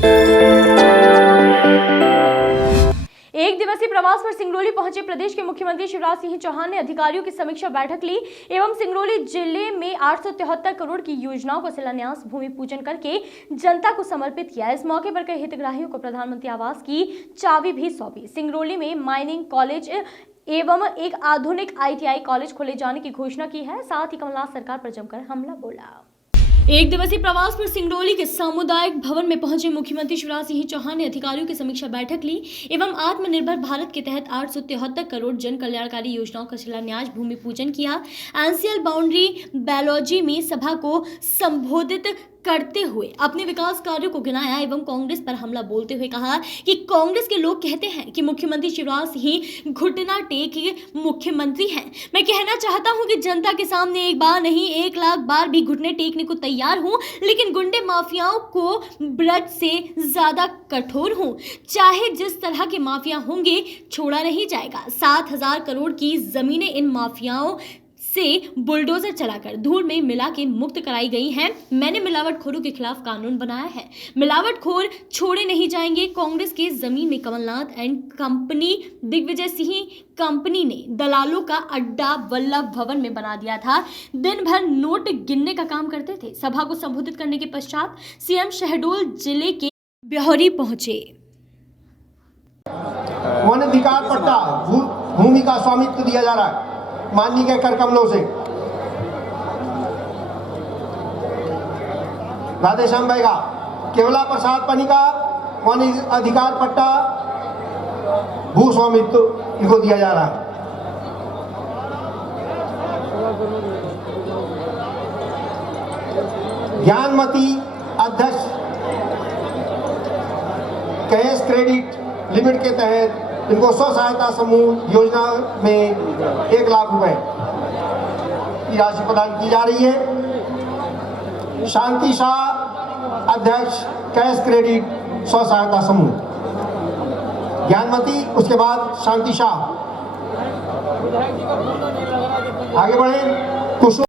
एक दिवसीय प्रवास पर सिंगरौली पहुंचे प्रदेश के मुख्यमंत्री शिवराज सिंह चौहान ने अधिकारियों की समीक्षा बैठक ली एवं सिंगरौली जिले में 873 करोड़ की योजनाओं को शिलान्यास भूमि पूजन करके जनता को समर्पित किया। इस मौके पर कई हितग्राहियों को प्रधानमंत्री आवास की चाबी भी सौंपी। सिंगरौली में माइनिंग कॉलेज एवं एक आधुनिक ITI कॉलेज खोले जाने की घोषणा की है। साथ ही कमलनाथ सरकार पर जमकर हमला बोला। एक दिवसीय प्रवास पर सिंगरौली के सामुदायिक भवन में पहुंचे मुख्यमंत्री शिवराज सिंह चौहान ने अधिकारियों की समीक्षा बैठक ली एवं आत्मनिर्भर भारत के तहत 873 करोड़ जन कल्याणकारी योजनाओं का शिलान्यास भूमि पूजन किया। NCL बाउंड्री बायोलॉजी में सभा को संबोधित करते हुए अपने विकास कार्यों को गिनाया एवं कांग्रेस पर हमला बोलते हुए कहा कि कांग्रेस के लोग कहते हैं कि मुख्यमंत्री शिवराज सिंह घुटना टेक मुख्यमंत्री हैं। मैं कहना चाहता हूं कि जनता के सामने एक बार नहीं 1 लाख बार भी घुटने टेकने को तैयार हूं, लेकिन गुंडे माफियाओं को ब्रज से ज्यादा कठोर हूं। चाहे जिस तरह के माफिया होंगे छोड़ा नहीं जाएगा। 7,000 करोड़ की जमीनें इन माफियाओं से बुलडोजर चलाकर धूल में मिला के मुक्त कराई गई हैं। मैंने मिलावटखोरों के खिलाफ कानून बनाया है। मिलावटखोर छोड़े नहीं जाएंगे। कांग्रेस के जमीन में Kamalnath and company Digvijaya Singh company ने दलालों का अड्डा वल्लभ भवन में बना दिया था। दिन भर नोट गिनने का काम करते थे। सभा को संबोधित करने के पश्चात CM शहडोल जिले के ब्यौरी पहुंचे। वन अधिकार पट्टा भूमि का स्वामित्व दिया जा रहा है माननीय के कर कमलों से। राधेश्याम भाई का केवला प्रसाद पनी का वन अधिकार पट्टा भू स्वामित्व इनको दिया जा रहा है। ज्ञानमती अध्यक्ष कैश क्रेडिट लिमिट के तहत इनको स्व सहायता समूह योजना में 1 लाख रुपए की राशि प्रदान की जा रही है। शांति शाह अध्यक्ष कैश क्रेडिट स्व सहायता समूह ज्ञानमती, उसके बाद शांति शाह। आगे बढ़े। कुछ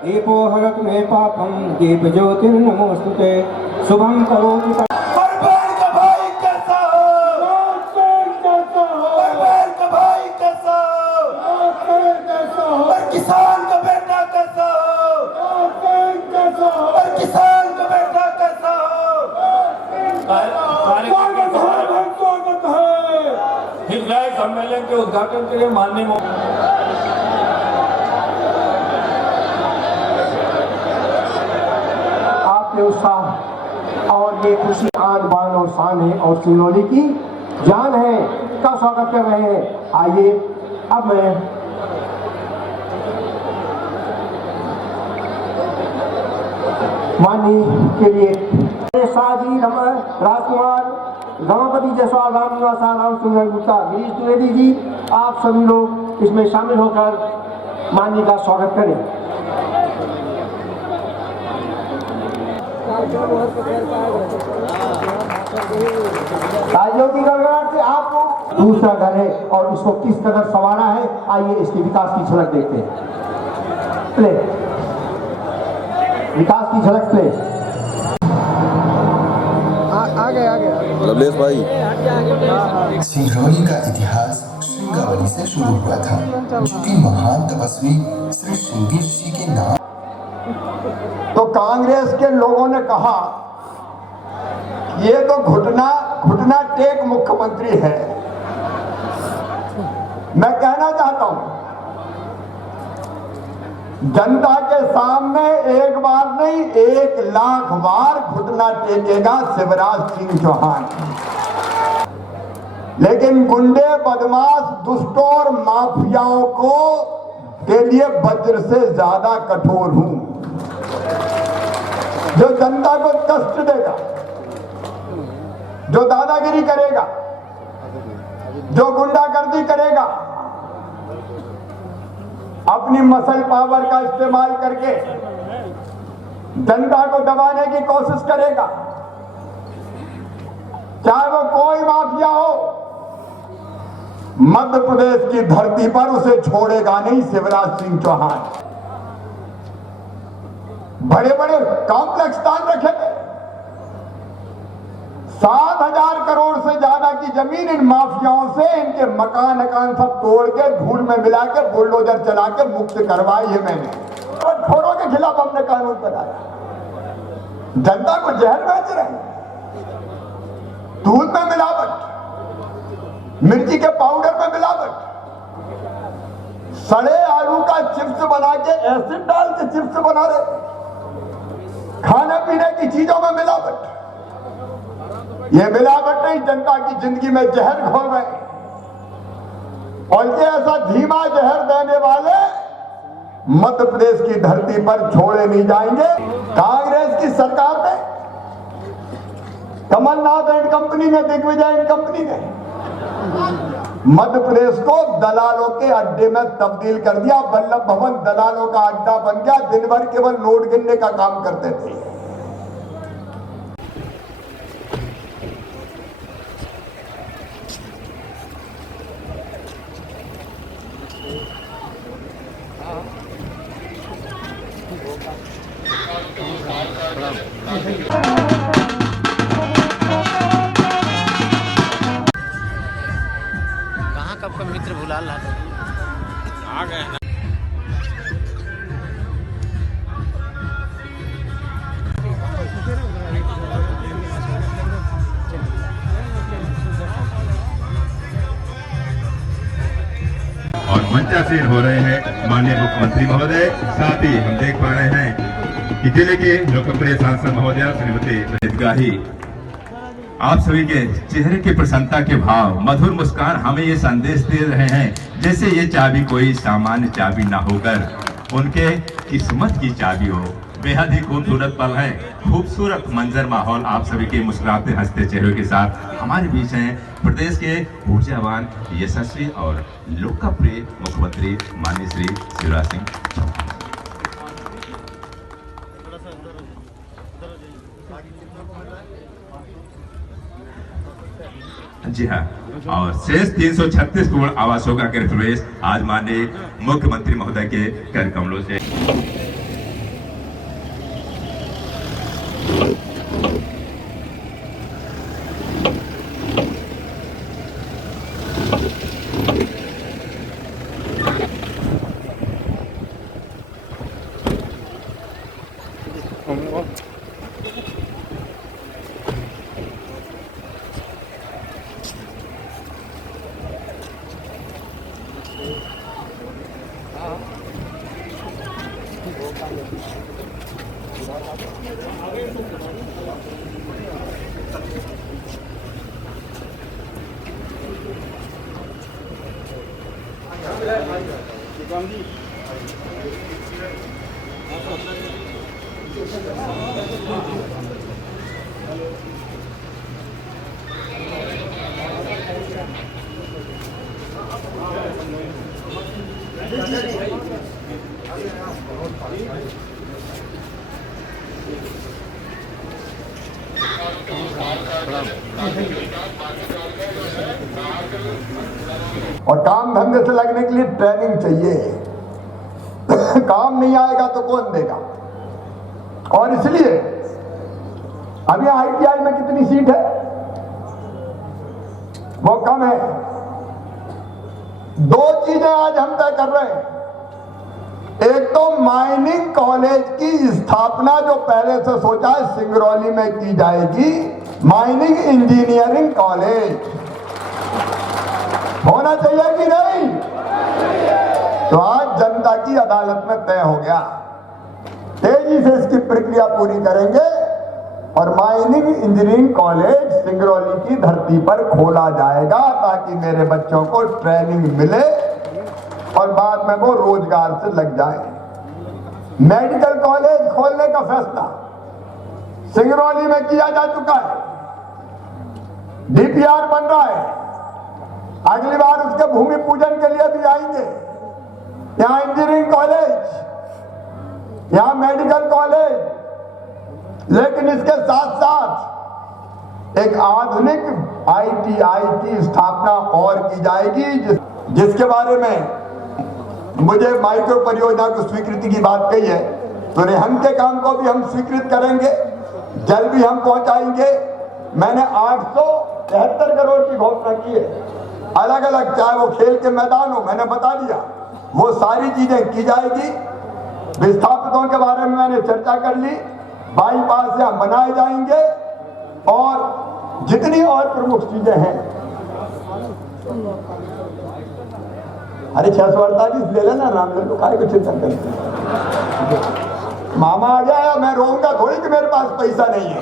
दीपो हरत मे पापम दीप ज्योतिर्नमोस्तुते शुभम करोति बर्बाद का भाई कैसा हो, बर्बाद का भाई कैसा हो, और किसान का बेटा कैसा हो, और किसान का बेटा कैसा हो। हितग्राही सम्मेलन के उद्घाटन के लिए माननीय उत्साह और ये खुशी आन बान और शान है और सिंगरौली की जान है का स्वागत कर रहे हैं। आइए अब मैं माननीय के लिए शाहजी राजकुमार रमापति जायसवाल राम निवास राम सुंदर गुप्ता गिरीश द्विवेदी जी, आप सभी लोग इसमें शामिल होकर माननीय का स्वागत करें। राजनीति गड़बड़ से आपको दूसरा घर है और इसको किस कदर संवारा है, आइए इसके विकास की झलक देखते हैं। प्ले विकास की झलक प्ले। आगे लवलेश भाई। सिंगरौली का इतिहास श्रृंगावली से शुरू हुआ था, जो कि महान तपस्वी श्री श्रृंगी ऋषि के नाम। तो कांग्रेस के लोगों ने कहा ये तो घुटना टेक मुख्यमंत्री है। मैं कहना चाहता हूं जनता के सामने एक बार नहीं 1 लाख बार घुटना टेकेगा शिवराज सिंह चौहान, लेकिन गुंडे बदमाश दुष्टों और माफियाओं को के लिए वज्र से ज्यादा कठोर हूं। जो जनता को कष्ट देगा, जो दादागिरी करेगा, जो गुंडागर्दी करेगा, अपनी मसल पावर का इस्तेमाल करके जनता को दबाने की कोशिश करेगा, चाहे वो कोई माफिया हो। मध्य प्रदेश की धरती पर उसे छोड़ेगा नहीं शिवराज सिंह चौहान। बड़े बड़े कॉम्प्लेक्स दान रखे थे, 7,000 करोड़ से ज्यादा की जमीन इन माफियाओं से, इनके मकान सब तोड़ के धूल में मिला के बुलडोजर चला के मुक्त करवाई है मैंने। और खोरों के खिलाफ हमने कानून बनाया। जनता को जहर बेच रहे हैं, दूध में मिलावट, मिर्ची के पाउडर में मिलावट, सड़े आलू का चिप्स बना के एसिड डाल के चिप्स बना रहे, खाने पीने की चीजों में मिलावट। ये मिलावट नहीं, जनता की जिंदगी में जहर घोल रहे हैं। और ये ऐसा धीमा जहर देने वाले मध्य प्रदेश की धरती पर छोड़े नहीं जाएंगे। कांग्रेस की सरकार ने, कमलनाथ एंड कंपनी ने, दिग्विजय एंड कंपनी ने मध्य प्रदेश को दलालों के अड्डे में तब्दील कर दिया। वल्लभ भवन दलालों का अड्डा बन गया। दिन भर केवल नोट गिनने का काम करते थे। कहाँ कब का मित्र भुला ला आ गए ना। और मंचासीन हो रहे हैं माननीय मुख्यमंत्री महोदय। साथ ही हम देख पा रहे हैं कि जिले के लोकप्रिय सांसद महोदय श्रीमती प्रतिगाही, आप सभी के चेहरे की प्रसन्नता के भाव, मधुर मुस्कान हमें ये संदेश दे रहे हैं जैसे ये चाबी कोई सामान्य चाबी ना होकर उनके किस्मत की चाबी हो। बेहद ही खूबसूरत पल है, खूबसूरत मंजर माहौल आप सभी के मुस्कुराते हंसते चेहरों के साथ हमारे बीच हैं प्रदेश के ऊर्जावान, यशस्वी और लोकप्रिय मुख्यमंत्री माननीय श्री शिवराज सिंह चौहान। जी हाँ, और शेष 336 करोड़ आवासों का गृह प्रवेश आज माननीय मुख्यमंत्री महोदय के कर कमलों से। और काम धंधे से लगने के लिए ट्रेनिंग चाहिए। काम नहीं आएगा तो कौन देगा? और इसलिए अभी ITI में कितनी सीट है? वो कम है। दो चीजें आज हम तय कर रहे हैं। एक तो माइनिंग कॉलेज की स्थापना जो पहले से सोचा है सिंगरौली में की जाएगी, माइनिंग इंजीनियरिंग कॉलेज होना चाहिए कि नहीं? तो आज जनता की अदालत में तय हो गया। तेजी से इसकी प्रक्रिया पूरी करेंगे और माइनिंग इंजीनियरिंग कॉलेज सिंगरौली की धरती पर खोला जाएगा ताकि मेरे बच्चों को ट्रेनिंग मिले और बाद में वो रोजगार से लग जाए। मेडिकल कॉलेज खोलने का फैसला सिंगरौली में किया जा चुका है। DPR बन रहा है। अगली बार उसके भूमि पूजन के लिए भी आएंगे। यहाँ इंजीनियरिंग कॉलेज, यहाँ मेडिकल कॉलेज, लेकिन इसके साथ साथ एक आधुनिक ITI की स्थापना और की जाएगी, जिसके बारे में मुझे माइक्रो परियोजना को स्वीकृति की बात कही है, तो रेहन के काम को भी हम स्वीकृत करेंगे, जल भी हम पहुंचाएंगे। मैंने 873 करोड़ की घोषणा की है, अलग अलग, चाहे वो खेल के मैदान हो, मैंने बता दिया, वो सारी चीजें की जाएगी। विस्थापितों के बारे में मैंने चर्चा कर ली, बाईपास यहाँ बनाए जाएंगे और जितनी और प्रमुख चीजें हैं। अरे 648 ले लेना, राम ले लो, काय को चिंता करते। मामा आ गया, मैं रोऊंगा थोड़ी कि मेरे पास पैसा नहीं है,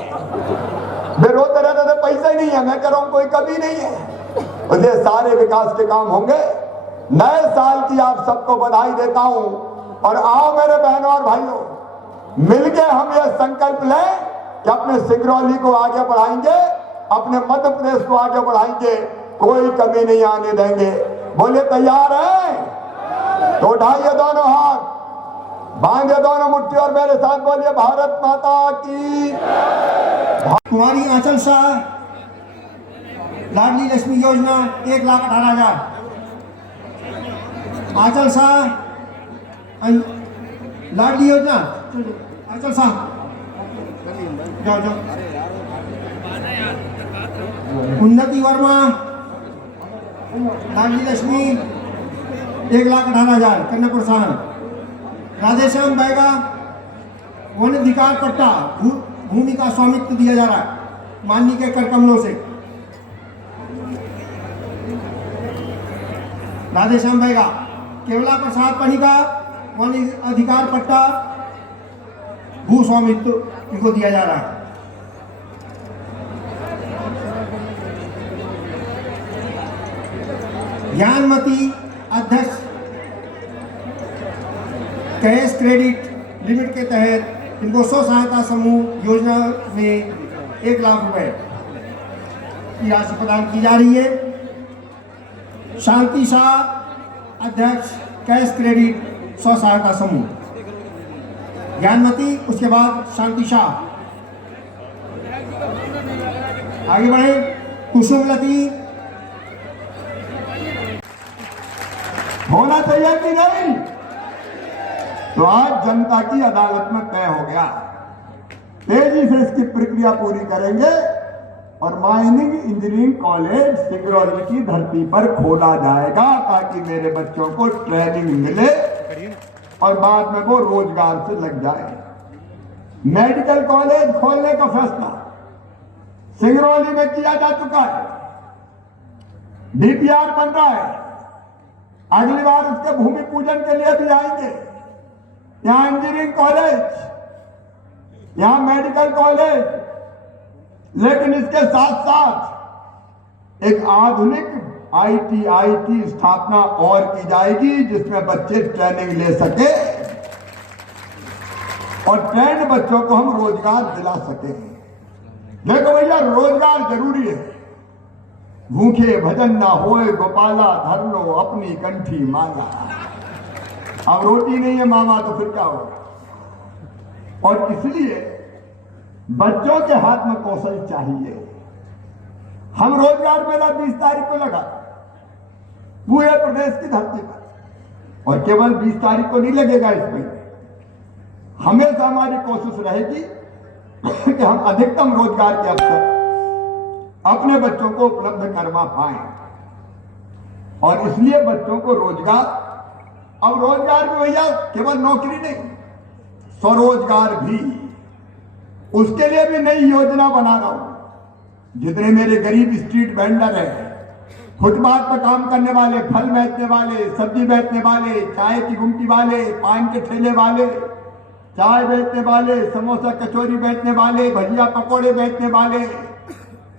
मैं रोते रहता था पैसा ही नहीं है, मैं कह रहा हूं कोई कमी नहीं है। मुझे सारे विकास के काम होंगे। नए साल की आप सबको बधाई देता हूं और आओ मेरे बहनों और भाइयों, मिलके हम ये संकल्प लें कि अपने सिंगरौली को आगे बढ़ाएंगे, अपने मध्य प्रदेश को आगे बढ़ाएंगे, कोई कमी नहीं आने देंगे। बोले तैयार हैं? तो उठाइए दोनों हाथ, बांधे दोनों मुट्ठी और मेरे साथ बोलिए भारत माता की। कुंवारी आंचल शाह लाडली लक्ष्मी योजना 1,18,000। आंचल शाह लाडली योजना, आंचल शाह जाओ जाओ। उन्नति वर्मा लाडली लक्ष्मी 1,18,000 कन्या प्रोत्साहन। राधेश्याम बैगा वन अधिकार पट्टा, भूमि का स्वामित्व दिया जा रहा है माननीय के कर कमलों से। राधेश्याम बैगा, केवला प्रसाद पनिका वन अधिकार पट्टा, भू स्वामित्व इनको दिया जा रहा है। ज्ञानमती अध्यक्ष कैश क्रेडिट लिमिट के तहत इनको स्व सहायता समूह योजना में 1 लाख रुपए की राशि प्रदान की जा रही है। शांति शाह अध्यक्ष कैश क्रेडिट स्व सहायता समूह, ज्ञानमती, उसके बाद शांति शाह। आगे बढ़े। कुसुमलती होना चाहिए कि नहीं? तो आज जनता की अदालत में तय हो गया, तेजी से इसकी प्रक्रिया पूरी करेंगे और माइनिंग इंजीनियरिंग कॉलेज सिंगरौली की धरती पर खोला जाएगा ताकि मेरे बच्चों को ट्रेनिंग मिले और बाद में वो रोजगार से लग जाए। मेडिकल कॉलेज खोलने का फैसला सिंगरौली में किया जा चुका है, DPR बन रहा है, अगली बार उसके भूमि पूजन के लिए भी आएंगे। यहाँ इंजीनियरिंग कॉलेज, यहाँ मेडिकल कॉलेज, लेकिन इसके साथ साथ एक आधुनिक ITI की स्थापना और की जाएगी जिसमें बच्चे ट्रेनिंग ले सके और ट्रेंड बच्चों को हम रोजगार दिला सके। देखो भैया, रोजगार जरूरी है। भूखे भजन ना होए गोपाला, धर लो अपनी कंठी माला। अब रोटी नहीं है मामा तो फिर क्या होगा? और इसलिए बच्चों के हाथ में कौशल चाहिए। हम रोजगार मेला 20 तारीख को लगा पूरे प्रदेश की धरती पर, और केवल 20 तारीख को नहीं लगेगा। इसमें हमेशा हमारी कोशिश रहेगी कि हम अधिकतम रोजगार के अवसर अपने बच्चों को उपलब्ध करवा पाए। और इसलिए बच्चों को रोजगार, अब रोजगार भी भैया केवल नौकरी नहीं, स्वरोजगार भी, उसके लिए भी नई योजना बना रहा हूं। जितने मेरे गरीब स्ट्रीट वेंडर हैं, फुटपाथ पर काम करने वाले, फल बेचने वाले, सब्जी बेचने वाले, चाय की गुमटी वाले, पान के ठेले वाले, चाय बेचने वाले, समोसा कचौरी बेचने वाले, भजिया पकौड़े बेचने वाले,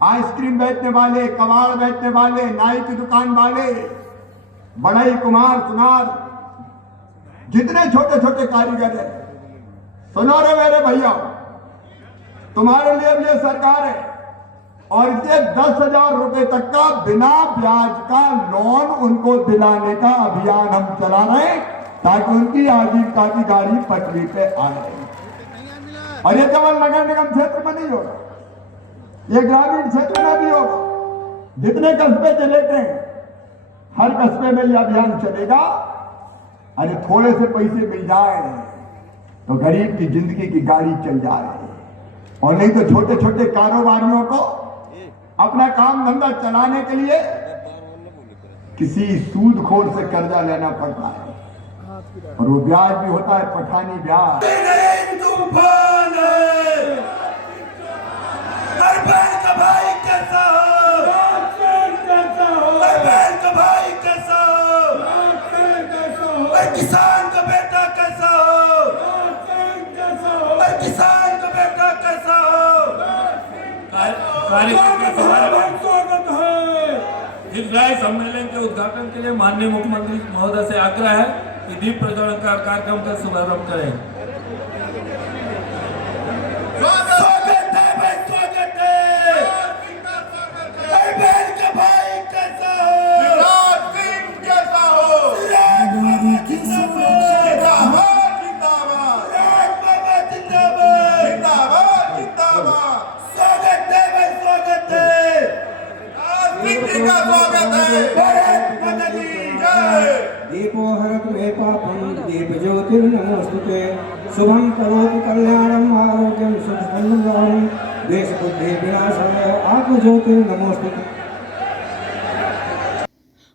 आइसक्रीम बेचने वाले, कबाड़ बेचने वाले, नाई की दुकान वाले, बढ़ई, कुम्हार, सुनार, जितने छोटे छोटे कारीगर हैं, सुनो रे मेरे भैया, तुम्हारे लिए भी ये सरकार है और इसे 10,000 रुपए तक का बिना ब्याज का लोन उनको दिलाने का अभियान हम चला रहे हैं। ताकि उनकी आजीविका की गाड़ी पटरी पे आए। और ये केवल नगर निगम क्षेत्र में नहीं होगा, ये ग्रामीण क्षेत्र में भी होगा। जितने कस्बे चलेते हैं हर कस्बे में यह अभियान चलेगा। अरे थोड़े से पैसे मिल जाए तो गरीब की जिंदगी की गाड़ी चल जाए, और नहीं तो छोटे छोटे कारोबारियों को अपना काम धंधा चलाने के लिए किसी सूदखोर से कर्जा लेना पड़ता है, और वो ब्याज भी होता है पठानी ब्याज। किसान का बेटा कैसा हो, किसान का बेटा कैसा हो। कार्यक्रम इस राय सम्मेलन के उद्घाटन के लिए माननीय मुख्यमंत्री महोदय से आग्रह है कि दीप प्रज्वलन का कार्यक्रम का शुभारंभ करें। स्वागत है भाई, स्वागत है। बहन का भाई कैसा हो, शिवराज सिंह कैसा हो, शिवराज बाबा जिंदाबाद, शिवराज बाबा जिंदाबाद, जिंदाबाद। स्वागत है भाई, स्वागत है, सिंह का स्वागत है। भारत माता की जय। दीपो हरत मे पापम दीप ज्योतिर्नमोस्तुते शुभम करोति कल्याणम आरोग्यम सुखसंग्रहम देश बुद्धि विनाशाय आत्म ज्योतिर्नमोस्तुते।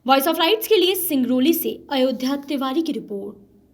वॉइस ऑफ राइट्स के लिए सिंगरौली से अयोध्या तिवारी की रिपोर्ट।